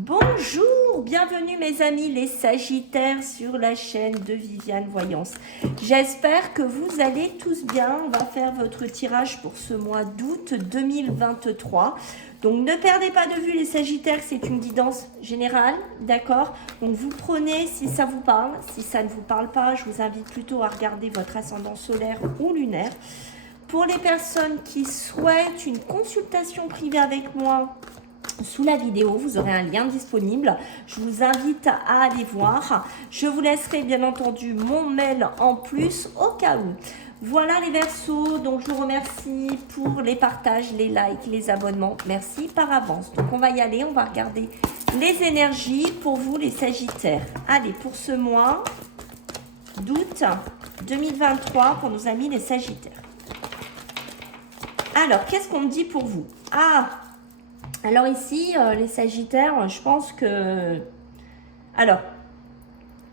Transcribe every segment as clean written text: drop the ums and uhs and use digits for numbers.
Bonjour, bienvenue mes amis les Sagittaires sur la chaîne de Viviane Voyance. J'espère que vous allez tous bien. On va faire votre tirage pour ce mois d'août 2023. Donc ne perdez pas de vue les Sagittaires, c'est une guidance générale, d'accord? Donc vous prenez si ça vous parle, si ça ne vous parle pas, je vous invite plutôt à regarder votre ascendant solaire ou lunaire. Pour les personnes qui souhaitent une consultation privée avec moi, sous la vidéo, vous aurez un lien disponible. Je vous invite à aller voir. Je vous laisserai bien entendu mon mail en plus au cas où. Voilà les Verseaux. Donc je vous remercie pour les partages, les likes, les abonnements. Merci par avance. Donc on va y aller. On va regarder les énergies pour vous les Sagittaires. Allez, pour ce mois d'août 2023 pour nos amis les Sagittaires. Alors, qu'est-ce qu'on me dit pour vous? Alors ici, les Sagittaires, je pense que... Alors,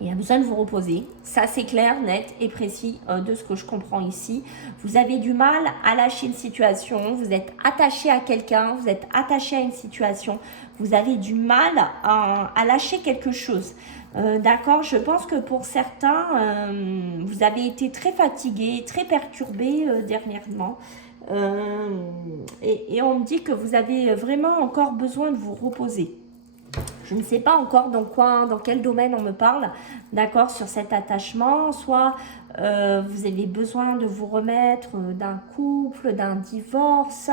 il y a besoin de vous reposer. Ça, c'est clair, net et précis de ce que je comprends ici. Vous avez du mal à lâcher une situation. Vous êtes attaché à quelqu'un. Vous êtes attaché à une situation. Vous avez du mal à lâcher quelque chose. D'accord, je pense que pour certains, vous avez été très fatigué, très perturbé dernièrement. Et on me dit que vous avez vraiment encore besoin de vous reposer. Je ne sais pas encore dans quel domaine on me parle, d'accord, sur cet attachement. Soit vous avez besoin de vous remettre d'un couple, d'un divorce,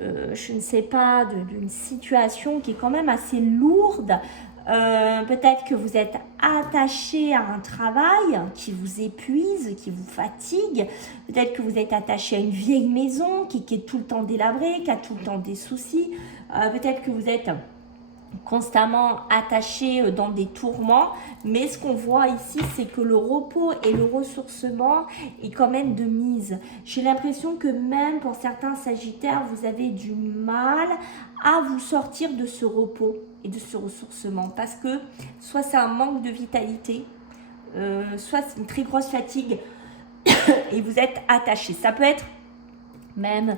je ne sais pas, d'une situation qui est quand même assez lourde. Peut-être que vous êtes attaché à un travail qui vous épuise, qui vous fatigue. Peut-être que vous êtes attaché à une vieille maison qui est tout le temps délabrée, qui a tout le temps des soucis. Peut-être que vous êtes constamment attaché dans des tourments, mais ce qu'on voit ici, c'est que le repos et le ressourcement est quand même de mise. J'ai l'impression que même pour certains Sagittaires, vous avez du mal à vous sortir de ce repos et de ce ressourcement, parce que soit c'est un manque de vitalité, soit c'est une très grosse fatigue et vous êtes attaché. Ça peut être même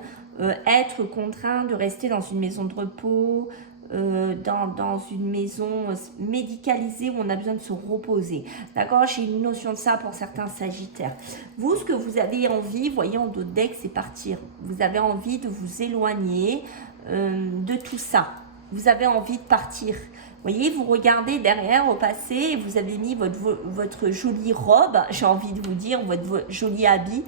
être contraint de rester dans une maison de repos, dans une maison médicalisée où on a besoin de se reposer. D'accord, j'ai une notion de ça pour certains Sagittaires. Vous, ce que vous avez envie, voyez en dos de deck, c'est partir. Vous avez envie de vous éloigner de tout ça. Vous avez envie de partir. Vous voyez, vous regardez derrière au passé et vous avez mis votre jolie robe, j'ai envie de vous dire, votre joli habit.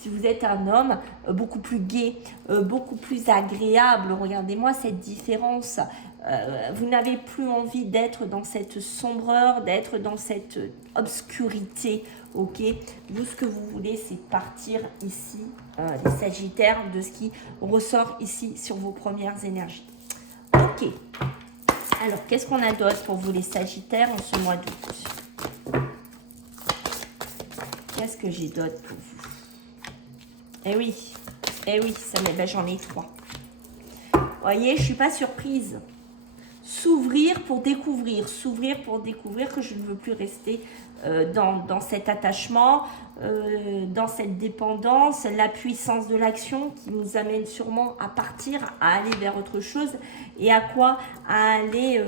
Si vous êtes un homme, beaucoup plus gai, beaucoup plus agréable. Regardez-moi cette différence. Vous n'avez plus envie d'être dans cette sombreur, d'être dans cette obscurité. Ok, vous, ce que vous voulez, c'est partir ici, les Sagittaires, de ce qui ressort ici sur vos premières énergies. Ok. Alors, qu'est-ce qu'on a d'autre pour vous, les Sagittaires, en ce mois d'août? Qu'est-ce que j'ai d'autre pour vous? Eh oui, ça ben, j'en ai 3. Vous voyez, je ne suis pas surprise. S'ouvrir pour découvrir que je ne veux plus rester dans cet attachement, dans cette dépendance, la puissance de l'action qui nous amène sûrement à partir, à aller vers autre chose. Et à quoi? À aller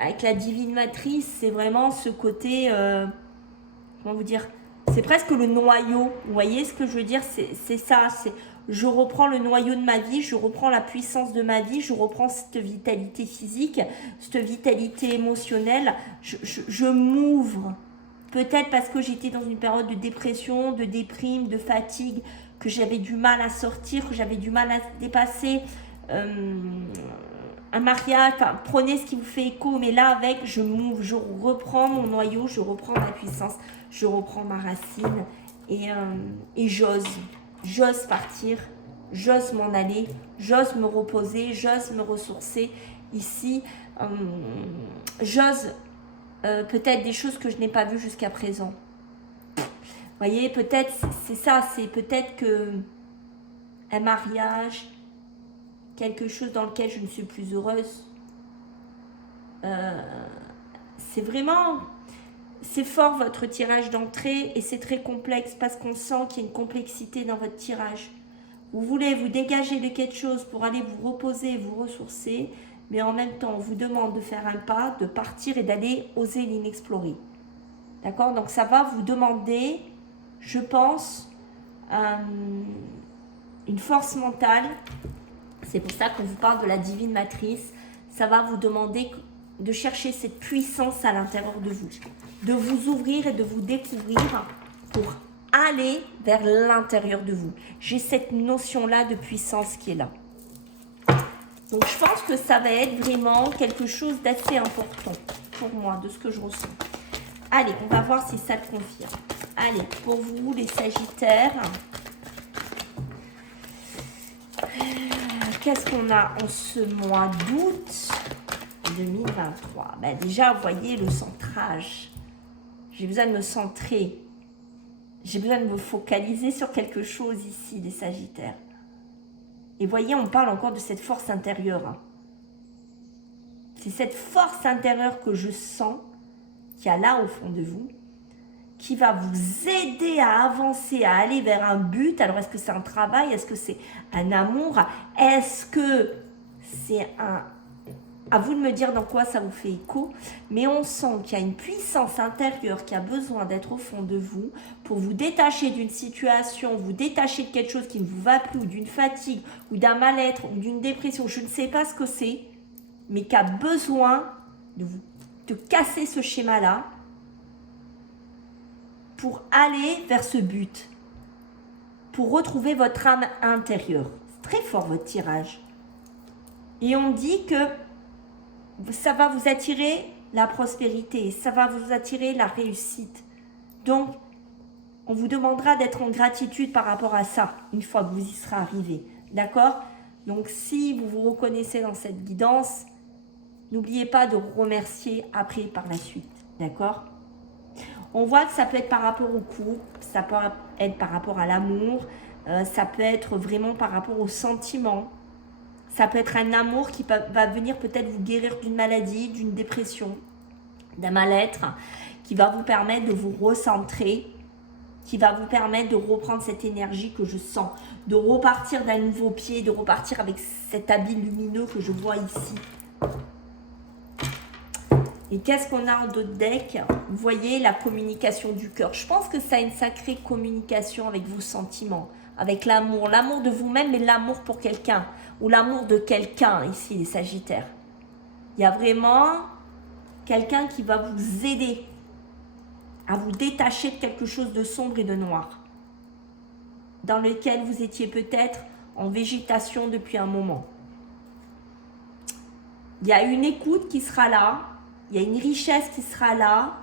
avec la divine matrice, c'est vraiment ce côté, comment vous dire, c'est presque le noyau. Vous voyez ce que je veux dire? C'est ça, c'est je reprends le noyau de ma vie, je reprends la puissance de ma vie, je reprends cette vitalité physique, cette vitalité émotionnelle, je m'ouvre. Peut-être parce que j'étais dans une période de dépression, de déprime, de fatigue, que j'avais du mal à sortir, que j'avais du mal à dépasser un mariage. Enfin, prenez ce qui vous fait écho, mais là avec, je m'ouvre, je reprends mon noyau, je reprends ma puissance, je reprends ma racine et j'ose partir, j'ose m'en aller, j'ose me reposer, j'ose me ressourcer ici, j'ose peut-être des choses que je n'ai pas vues jusqu'à présent. Vous voyez, peut-être c'est ça, c'est peut-être que un mariage, quelque chose dans lequel je ne suis plus heureuse. C'est vraiment... C'est fort votre tirage d'entrée et c'est très complexe parce qu'on sent qu'il y a une complexité dans votre tirage. Vous voulez vous dégager de quelque chose pour aller vous reposer, vous ressourcer, mais en même temps, on vous demande de faire un pas, de partir et d'aller oser l'inexploré. D'accord? Donc ça va vous demander, je pense, une force mentale. C'est pour ça qu'on vous parle de la divine matrice. Ça va vous demander de chercher cette puissance à l'intérieur de vous, de vous ouvrir et de vous découvrir pour aller vers l'intérieur de vous. J'ai cette notion-là de puissance qui est là. Donc, je pense que ça va être vraiment quelque chose d'assez important pour moi, de ce que je ressens. Allez, on va voir si ça le confirme. Allez, pour vous, les Sagittaires, qu'est-ce qu'on a en ce mois d'août 2023? Ben déjà, vous voyez le centrage. J'ai besoin de me centrer. J'ai besoin de me focaliser sur quelque chose ici, les Sagittaires. Et voyez, on parle encore de cette force intérieure. C'est cette force intérieure que je sens, qu'il y a là au fond de vous, qui va vous aider à avancer, à aller vers un but. Alors, est-ce que c'est un travail? Est-ce que c'est un amour? Est-ce que c'est un... À vous de me dire dans quoi ça vous fait écho, mais on sent qu'il y a une puissance intérieure qui a besoin d'être au fond de vous pour vous détacher d'une situation, vous détacher de quelque chose qui ne vous va plus, ou d'une fatigue, ou d'un mal-être, ou d'une dépression, je ne sais pas ce que c'est, mais qui a besoin de casser ce schéma-là pour aller vers ce but, pour retrouver votre âme intérieure. C'est très fort votre tirage. Et on dit que ça va vous attirer la prospérité, ça va vous attirer la réussite. Donc, on vous demandera d'être en gratitude par rapport à ça, une fois que vous y serez arrivé. D'accord? Donc, si vous vous reconnaissez dans cette guidance, n'oubliez pas de remercier après par la suite. D'accord? On voit que ça peut être par rapport au couple, ça peut être par rapport à l'amour, ça peut être vraiment par rapport aux sentiments. Ça peut être un amour qui va venir peut-être vous guérir d'une maladie, d'une dépression, d'un mal-être, qui va vous permettre de vous recentrer, qui va vous permettre de reprendre cette énergie que je sens, de repartir d'un nouveau pied, de repartir avec cet habit lumineux que je vois ici. Et qu'est-ce qu'on a en d'autres decks? Vous voyez la communication du cœur. Je pense que ça a une sacrée communication avec vos sentiments, avec l'amour. L'amour de vous-même, mais l'amour pour quelqu'un. Ou l'amour de quelqu'un, ici, les Sagittaires. Il y a vraiment quelqu'un qui va vous aider à vous détacher de quelque chose de sombre et de noir, dans lequel vous étiez peut-être en végétation depuis un moment. Il y a une écoute qui sera là, il y a une richesse qui sera là,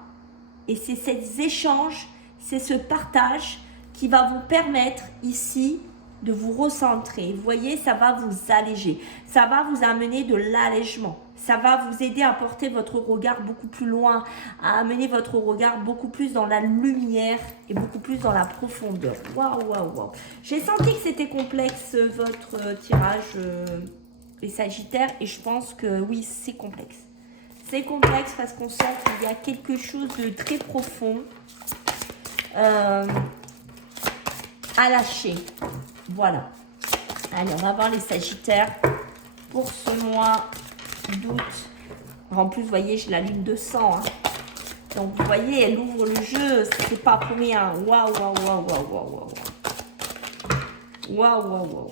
et c'est ces échanges, c'est ce partage qui va vous permettre ici de vous recentrer. Vous voyez, ça va vous alléger, ça va vous amener de l'allègement, ça va vous aider à porter votre regard beaucoup plus loin, à amener votre regard beaucoup plus dans la lumière et beaucoup plus dans la profondeur. Waouh, waouh, waouh. J'ai senti que c'était complexe votre tirage, les Sagittaires, et je pense que oui, c'est complexe. C'est complexe parce qu'on sent qu'il y a quelque chose de très profond à lâcher. Voilà. Allez, on va voir les Sagittaires pour ce mois d'août. En plus, vous voyez, j'ai la lune de sang. Hein. Donc, vous voyez, elle ouvre le jeu. C'est pas pour rien. Waouh, waouh, waouh, waouh, waouh, waouh. Waouh, waouh, waouh.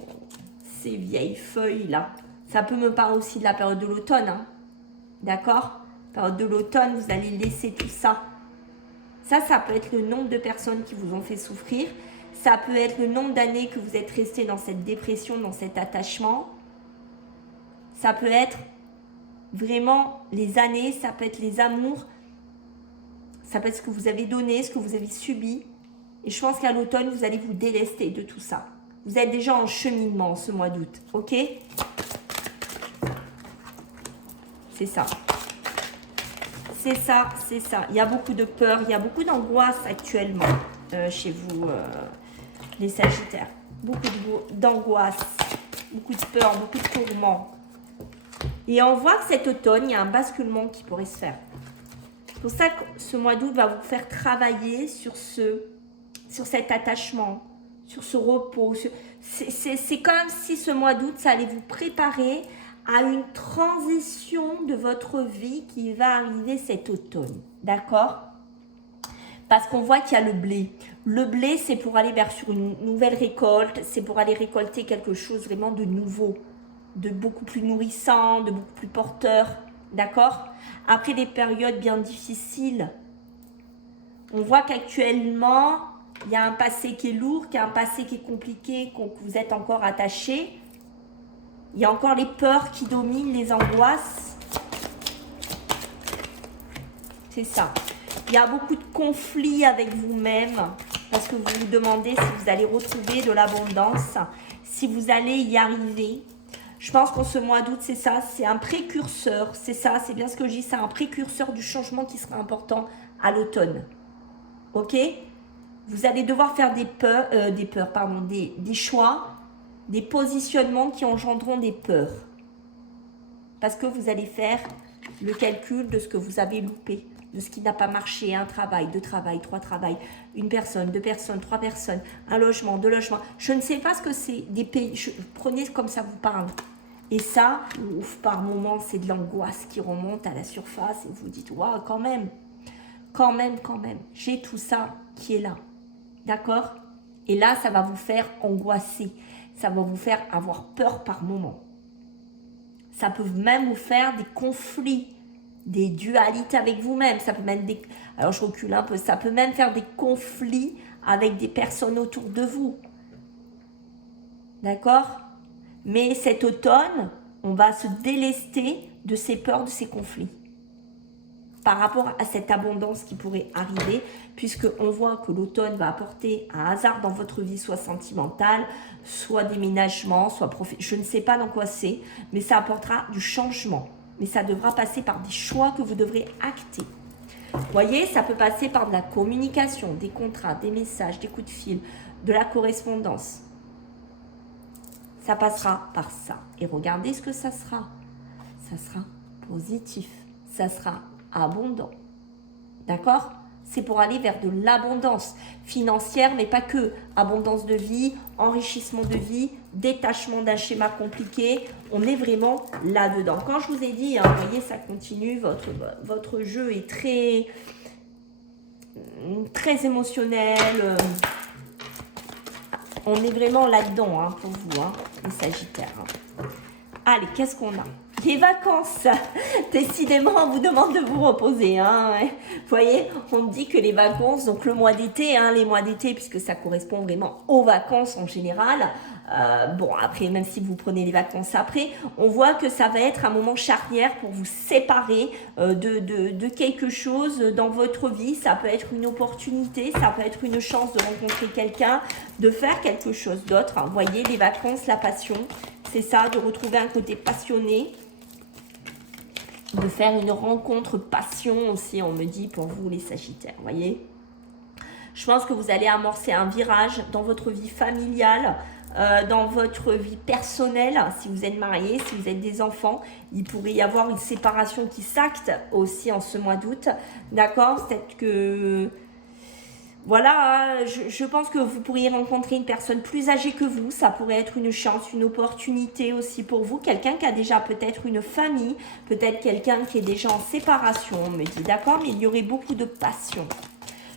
Ces vieilles feuilles-là. Ça peut me parler aussi de la période de l'automne. Hein. D'accord? Période de l'automne, vous allez laisser tout ça. Ça peut être le nombre de personnes qui vous ont fait souffrir. Ça peut être le nombre d'années que vous êtes resté dans cette dépression, dans cet attachement. Ça peut être vraiment les années, ça peut être les amours. Ça peut être ce que vous avez donné, ce que vous avez subi. Et je pense qu'à l'automne, vous allez vous délester de tout ça. Vous êtes déjà en cheminement ce mois d'août, ok? C'est ça. C'est ça, c'est ça. Il y a beaucoup de peur, il y a beaucoup d'angoisse actuellement chez vous, les Sagittaires. Beaucoup d'angoisse, beaucoup de peur, beaucoup de tourments. Et on voit que cet automne, il y a un basculement qui pourrait se faire. C'est pour ça que ce mois d'août va vous faire travailler sur cet attachement, sur ce repos. C'est comme si ce mois d'août, ça allait vous préparer à une transition de votre vie qui va arriver cet automne. D'accord? Parce qu'on voit qu'il y a le blé. Le blé, c'est pour aller vers sur une nouvelle récolte, c'est pour aller récolter quelque chose vraiment de nouveau, de beaucoup plus nourrissant, de beaucoup plus porteur. D'accord? Après des périodes bien difficiles, on voit qu'actuellement, il y a un passé qui est lourd, qu'il y a un passé qui est compliqué, que vous êtes encore attaché. Il y a encore les peurs qui dominent, les angoisses. C'est ça. Il y a beaucoup de conflits avec vous-même parce que vous vous demandez si vous allez retrouver de l'abondance, si vous allez y arriver. Je pense qu'en ce mois d'août, c'est ça, c'est un précurseur. C'est ça, c'est bien ce que je dis, c'est un précurseur du changement qui sera important à l'automne. Ok? Vous allez devoir faire des choix, des positionnements qui engendreront des peurs. Parce que vous allez faire le calcul de ce que vous avez loupé, de ce qui n'a pas marché, un travail, deux travails, trois travails, une personne, deux personnes, trois personnes, un logement, deux logements. Je ne sais pas ce que c'est, des pays, prenez comme ça vous parle. Et ça, ouf, par moments, c'est de l'angoisse qui remonte à la surface et vous dites, waouh, quand même, j'ai tout ça qui est là. D'accord? Et là, ça va vous faire angoisser. Ça va vous faire avoir peur par moment. Ça peut même vous faire des conflits, des dualités avec vous-même. Ça peut même alors je recule un peu. Ça peut même faire des conflits avec des personnes autour de vous. D'accord? Mais cet automne, on va se délester de ces peurs, de ces conflits. Par rapport à cette abondance qui pourrait arriver, puisqu'on voit que l'automne va apporter un hasard dans votre vie, soit sentimentale, soit déménagement, soit je ne sais pas dans quoi c'est, mais ça apportera du changement. Mais ça devra passer par des choix que vous devrez acter. Vous voyez, ça peut passer par de la communication, des contrats, des messages, des coups de fil, de la correspondance. Ça passera par ça. Et regardez ce que ça sera. Ça sera positif. Ça sera abondant. D'accord? C'est pour aller vers de l'abondance financière, mais pas que. Abondance de vie, enrichissement de vie, détachement d'un schéma compliqué. On est vraiment là-dedans. Quand je vous ai dit, hein, vous voyez, ça continue, votre jeu est très émotionnel. On est vraiment là-dedans, hein, pour vous, hein, les Sagittaires. Allez, qu'est-ce qu'on a? Les vacances. Décidément, on vous demande de vous reposer. Hein, ouais. Vous voyez, on me dit que les vacances, donc le mois d'été, hein, les mois d'été, puisque ça correspond vraiment aux vacances en général. Bon, après, même si vous prenez les vacances après, on voit que ça va être un moment charnière pour vous séparer de quelque chose dans votre vie. Ça peut être une opportunité, ça peut être une chance de rencontrer quelqu'un, de faire quelque chose d'autre. Hein. Vous voyez, les vacances, la passion, c'est ça, de retrouver un côté passionné, de faire une rencontre passion aussi, on me dit, pour vous les Sagittaires, vous voyez. Je pense que vous allez amorcer un virage dans votre vie familiale, dans votre vie personnelle, si vous êtes marié, si vous êtes des enfants, il pourrait y avoir une séparation qui s'acte aussi en ce mois d'août, d'accord? Peut-être que, voilà, je pense que vous pourriez rencontrer une personne plus âgée que vous, ça pourrait être une chance, une opportunité aussi pour vous, quelqu'un qui a déjà peut-être une famille, peut-être quelqu'un qui est déjà en séparation, on me dit, d'accord? Mais il y aurait beaucoup de passion.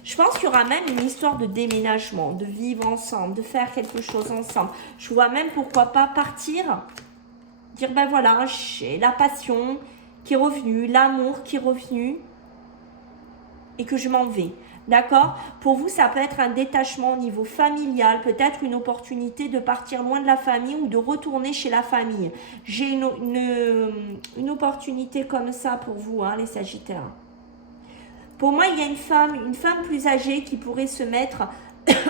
Je pense qu'il y aura même une histoire de déménagement, de vivre ensemble, de faire quelque chose ensemble. Je vois même pourquoi pas partir, dire ben voilà, j'ai la passion qui est revenue, l'amour qui est revenu et que je m'en vais. D'accord? Pour vous, ça peut être un détachement au niveau familial, peut-être une opportunité de partir loin de la famille ou de retourner chez la famille. J'ai une opportunité comme ça pour vous, hein, les Sagittaires. Pour moi, il y a une femme plus âgée qui pourrait se mettre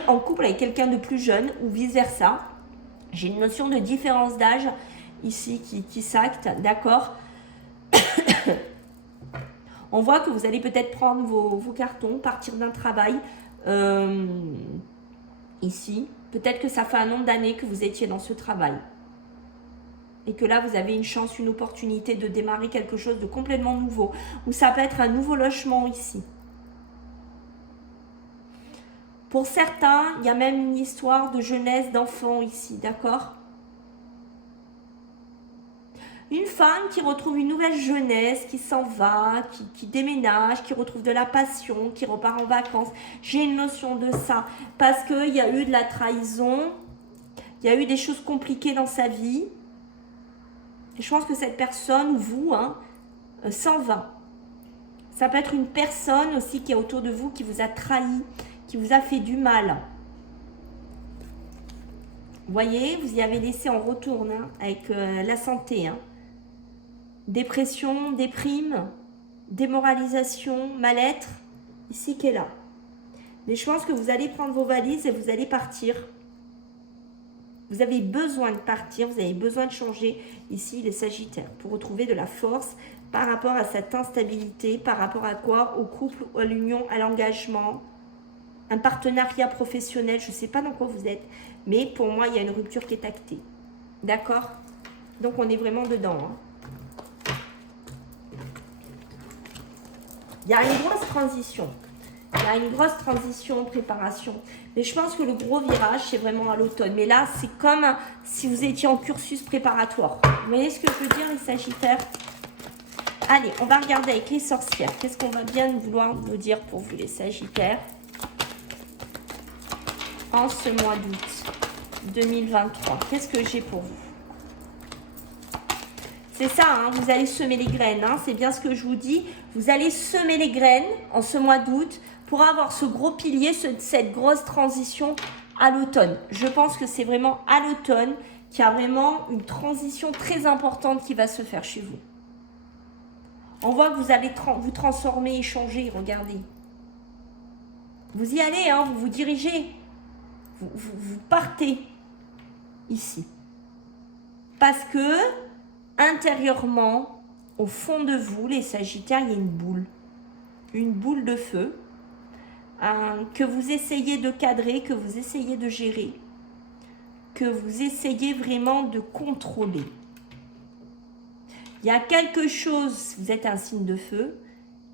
en couple avec quelqu'un de plus jeune ou vice-versa. J'ai une notion de différence d'âge ici qui s'acte, d'accord? On voit que vous allez peut-être prendre vos cartons, partir d'un travail ici. Peut-être que ça fait un nombre d'années que vous étiez dans ce travail. Et que là, vous avez une chance, une opportunité de démarrer quelque chose de complètement nouveau. Ou ça peut être un nouveau logement ici. Pour certains, il y a même une histoire de jeunesse, d'enfants ici, d'accord? Une femme qui retrouve une nouvelle jeunesse, qui s'en va, qui déménage, qui retrouve de la passion, qui repart en vacances. J'ai une notion de ça parce qu'il y a eu de la trahison, il y a eu des choses compliquées dans sa vie. Et je pense que cette personne, vous, hein, s'en va. Ça peut être une personne aussi qui est autour de vous, qui vous a trahi, qui vous a fait du mal. Vous voyez, vous y avez laissé en retour hein, avec la santé. Hein. Dépression, déprime, démoralisation, mal-être, ici qui est là. Mais je pense que vous allez prendre vos valises et vous allez partir. Vous avez besoin de partir, vous avez besoin de changer ici les Sagittaires pour retrouver de la force par rapport à cette instabilité, par rapport à quoi? Au couple, à l'union, à l'engagement, un partenariat professionnel, je ne sais pas dans quoi vous êtes, mais pour moi, il y a une rupture qui est actée. D'accord? Donc, on est vraiment dedans. Hein. Il y a une grosse transition. Il y a une grosse transition, préparation. Mais je pense que le gros virage, c'est vraiment à l'automne. Mais là, c'est comme si vous étiez en cursus préparatoire. Vous voyez ce que je veux dire, les Sagittaires? Allez, on va regarder avec les sorcières. Qu'est-ce qu'on va bien vouloir nous dire pour vous, les Sagittaires, en ce mois d'août 2023? Qu'est-ce que j'ai pour vous? C'est ça, hein, vous allez semer les graines. Hein, c'est bien ce que je vous dis. Vous allez semer les graines en ce mois d'août pour avoir ce gros pilier, cette grosse transition à l'automne. Je pense que c'est vraiment à l'automne qu'il y a vraiment une transition très importante qui va se faire chez vous. On voit que vous allez vous transformer et changer, regardez. Vous y allez, hein, vous vous dirigez. Vous partez ici. Parce que, intérieurement, au fond de vous, les Sagittaires, il y a une boule de feu que vous essayez de cadrer, que vous essayez de gérer, que vous essayez vraiment de contrôler. Il y a quelque chose, vous êtes un signe de feu,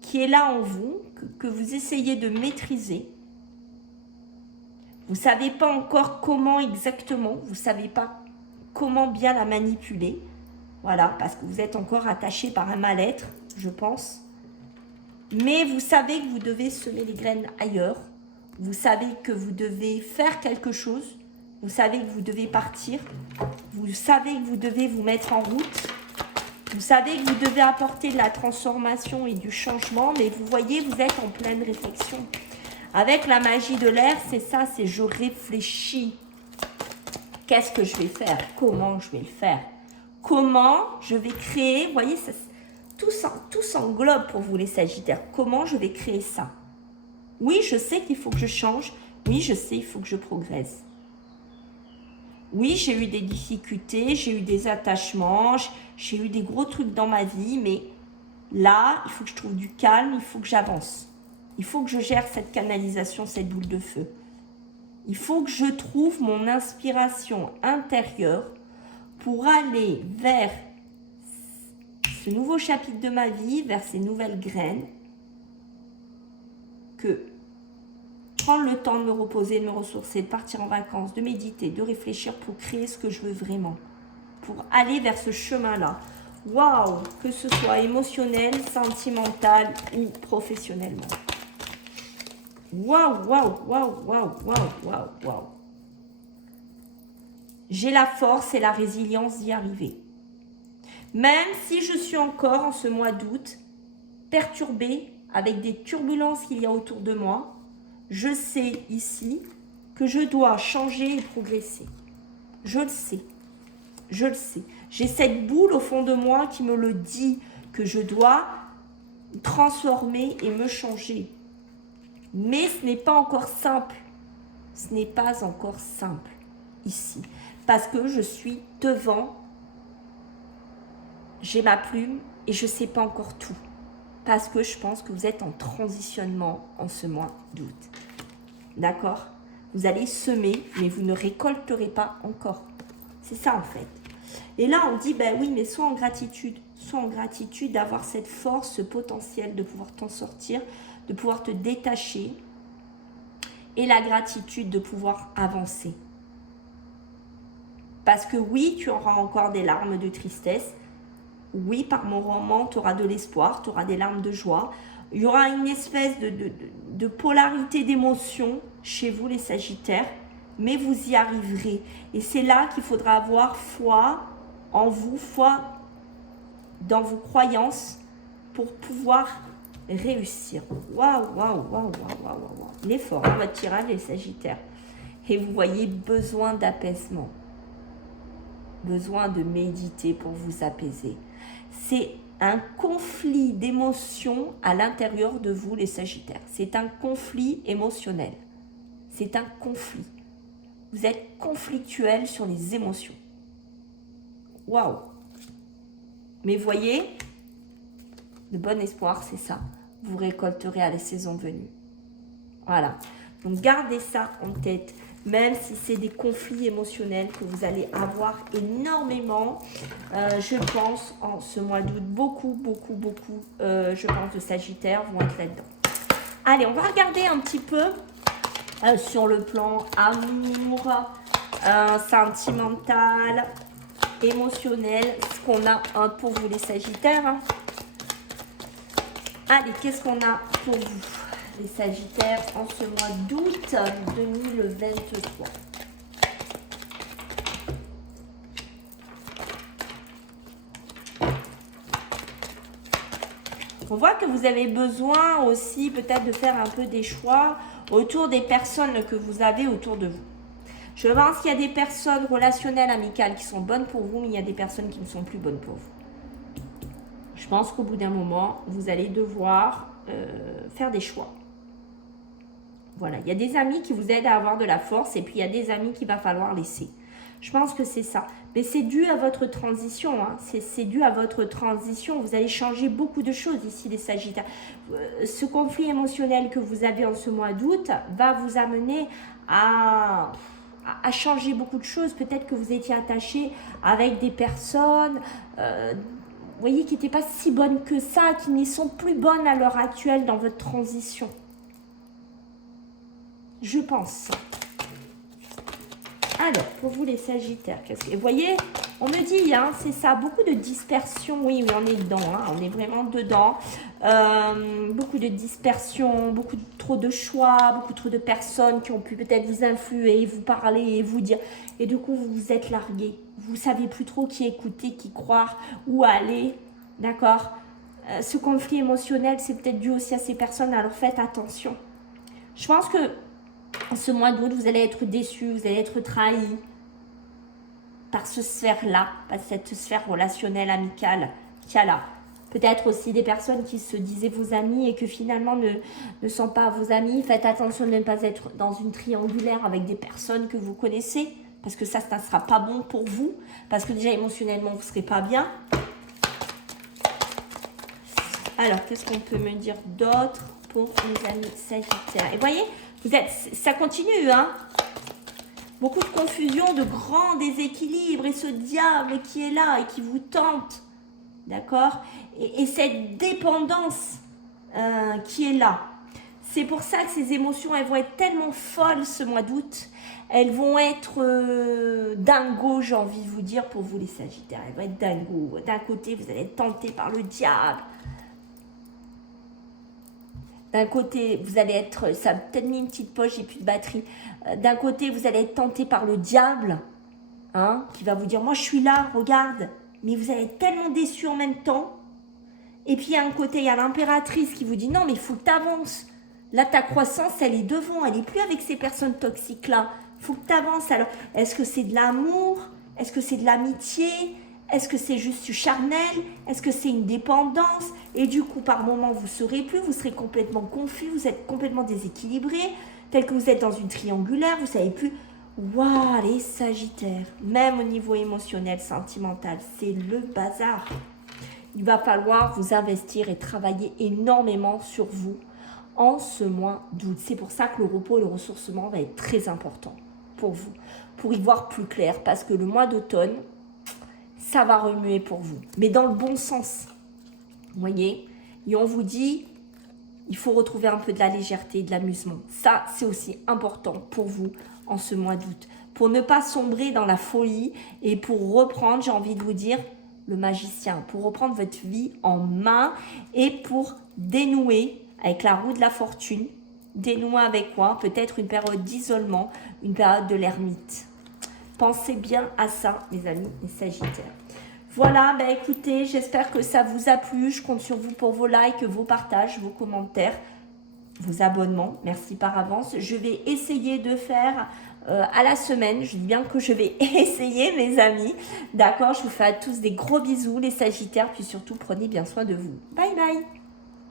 qui est là en vous, que vous essayez de maîtriser. Vous ne savez pas encore comment exactement, vous ne savez pas comment bien la manipuler. Voilà, parce que vous êtes encore attaché par un mal-être, je pense. Mais vous savez que vous devez semer les graines ailleurs. Vous savez que vous devez faire quelque chose. Vous savez que vous devez partir. Vous savez que vous devez vous mettre en route. Vous savez que vous devez apporter de la transformation et du changement. Mais vous voyez, vous êtes en pleine réflexion. Avec la magie de l'air, c'est ça, c'est je réfléchis. Qu'est-ce que je vais faire? Comment je vais le faire? Comment je vais créer? Vous voyez, ça, tout s'englobe pour vous les Sagittaires. Comment je vais créer ça? Oui, je sais qu'il faut que je change. Oui, je sais qu'il faut que je progresse. Oui, j'ai eu des difficultés, j'ai eu des attachements, j'ai eu des gros trucs dans ma vie, mais là, il faut que je trouve du calme, il faut que j'avance. Il faut que je gère cette canalisation, cette boule de feu. Il faut que je trouve mon inspiration intérieure pour aller vers ce nouveau chapitre de ma vie, vers ces nouvelles graines, que prendre le temps de me reposer, de me ressourcer, de partir en vacances, de méditer, de réfléchir pour créer ce que je veux vraiment, pour aller vers ce chemin-là. Waouh, que ce soit émotionnel, sentimental ou professionnellement. Waouh, waouh, waouh, waouh, waouh, waouh, waouh. J'ai la force et la résilience d'y arriver. Même si je suis encore en ce mois d'août perturbée avec des turbulences qu'il y a autour de moi, je sais ici que je dois changer et progresser. Je le sais. Je le sais. J'ai cette boule au fond de moi qui me le dit que je dois transformer et me changer. Mais ce n'est pas encore simple. Ce n'est pas encore simple ici. Parce que je suis devant, j'ai ma plume et je ne sais pas encore tout. Parce que je pense que vous êtes en transitionnement en ce mois d'août. D'accord? Vous allez semer, mais vous ne récolterez pas encore. C'est ça en fait. Et là, on dit, ben oui, mais sois en gratitude. Sois en gratitude d'avoir cette force, ce potentiel de pouvoir t'en sortir, de pouvoir te détacher. Et la gratitude de pouvoir avancer. Parce que oui, tu auras encore des larmes de tristesse. Oui, par moments, tu auras de l'espoir, tu auras des larmes de joie. Il y aura une espèce de polarité d'émotions chez vous, les Sagittaires, mais vous y arriverez. Et c'est là qu'il faudra avoir foi en vous, foi dans vos croyances pour pouvoir réussir. Waouh, waouh, waouh, waouh, waouh, waouh. Il est fort, hein, votre tirage, les Sagittaires. Et vous voyez, besoin d'apaisement. Besoin de méditer pour vous apaiser. C'est un conflit d'émotions à l'intérieur de vous, les Sagittaires. C'est un conflit émotionnel. C'est un conflit. Vous êtes conflictuel sur les émotions. Waouh! Mais voyez, de bon espoir, c'est ça. Vous récolterez à la saison venue. Voilà. Donc, gardez ça en tête. Même si c'est des conflits émotionnels que vous allez avoir énormément, je pense, en ce mois d'août, beaucoup, je pense, de Sagittaires vont être là-dedans. Allez, on va regarder un petit peu sur le plan amour, sentimental, émotionnel, ce qu'on a pour vous les Sagittaires. Hein. Allez, qu'est-ce qu'on a pour vous les Sagittaires en ce mois d'août 2023. On voit que vous avez besoin aussi peut-être de faire un peu des choix autour des personnes que vous avez autour de vous. Je pense qu'il y a des personnes relationnelles, amicales qui sont bonnes pour vous, mais il y a des personnes qui ne sont plus bonnes pour vous. Je pense qu'au bout d'un moment, vous allez devoir faire des choix. Voilà, il y a des amis qui vous aident à avoir de la force et puis il y a des amis qu'il va falloir laisser. Je pense que c'est ça. Mais c'est dû à votre transition. Hein. C'est dû à votre transition. Vous allez changer beaucoup de choses ici, les Sagittaires. Ce conflit émotionnel que vous avez en ce mois d'août va vous amener à changer beaucoup de choses. Peut-être que vous étiez attaché avec des personnes, vous voyez, qui n'étaient pas si bonnes que ça, qui n'y sont plus bonnes à l'heure actuelle dans votre transition. Je pense. Alors, pour vous les Sagittaires, qu'est-ce que... Vous voyez, on me dit, hein, c'est ça, beaucoup de dispersion. Oui, on est dedans, hein, on est vraiment dedans. Beaucoup de dispersion, trop de choix, beaucoup trop de personnes qui ont pu peut-être vous influer, vous parler et vous dire. Et du coup, vous vous êtes largué. Vous ne savez plus trop qui écouter, qui croire, où aller. D'accord? Ce conflit émotionnel, c'est peut-être dû aussi à ces personnes, alors faites attention. Je pense que ce mois d'août, vous allez être déçus, vous allez être trahis par ce sphère-là, par cette sphère relationnelle, amicale qu'il y a là. Peut-être aussi des personnes qui se disaient vos amis et que finalement ne sont pas vos amis. Faites attention de ne pas être dans une triangulaire avec des personnes que vous connaissez, parce que ça ne sera pas bon pour vous, parce que déjà émotionnellement, vous ne serez pas bien. Alors, qu'est-ce qu'on peut me dire d'autre pour les amis Sagittaires? Et voyez, ça continue, hein. Beaucoup de confusion, de grands déséquilibres et ce diable qui est là et qui vous tente, d'accord, et cette dépendance qui est là. C'est pour ça que ces émotions, elles vont être tellement folles ce mois d'août. Elles vont être dingo, j'ai envie de vous dire, pour vous les Sagittaires. Elles vont être dingo. D'un côté, vous allez être tenté par le diable. D'un côté, vous allez être, ça a peut-être mis une petite poche, j'ai plus de batterie. D'un côté, vous allez être tenté par le diable, hein, qui va vous dire, moi je suis là, regarde. Mais vous allez être tellement déçu en même temps. Et puis, à un côté, il y a l'impératrice qui vous dit, non, mais il faut que tu avances. Là, ta croissance, elle est devant, elle n'est plus avec ces personnes toxiques-là. Il faut que tu avances. Alors, est-ce que c'est de l'amour? Est-ce que c'est de l'amitié? Est-ce que c'est juste du charnel? Est-ce que c'est une dépendance? Et du coup, par moment, vous ne saurez plus, vous serez complètement confus, vous êtes complètement déséquilibré, tel que vous êtes dans une triangulaire, vous ne savez plus. Waouh, les Sagittaires, même au niveau émotionnel, sentimental, c'est le bazar. Il va falloir vous investir et travailler énormément sur vous en ce mois d'août. C'est pour ça que le repos et le ressourcement va être très important pour vous, pour y voir plus clair, parce que le mois d'automne, ça va remuer pour vous, mais dans le bon sens. Vous voyez? Et on vous dit, il faut retrouver un peu de la légèreté, de l'amusement. Ça, c'est aussi important pour vous en ce mois d'août. Pour ne pas sombrer dans la folie et pour reprendre, j'ai envie de vous dire, le magicien, pour reprendre votre vie en main et pour dénouer avec la roue de la fortune. Dénouer avec quoi? Peut-être une période d'isolement, une période de l'ermite. Pensez bien à ça, mes amis, les Sagittaires. Voilà, ben écoutez, j'espère que ça vous a plu. Je compte sur vous pour vos likes, vos partages, vos commentaires, vos abonnements. Merci par avance. Je vais essayer de faire à la semaine. Je dis bien que je vais essayer, mes amis. D'accord, je vous fais à tous des gros bisous, les Sagittaires. Puis surtout, prenez bien soin de vous. Bye bye.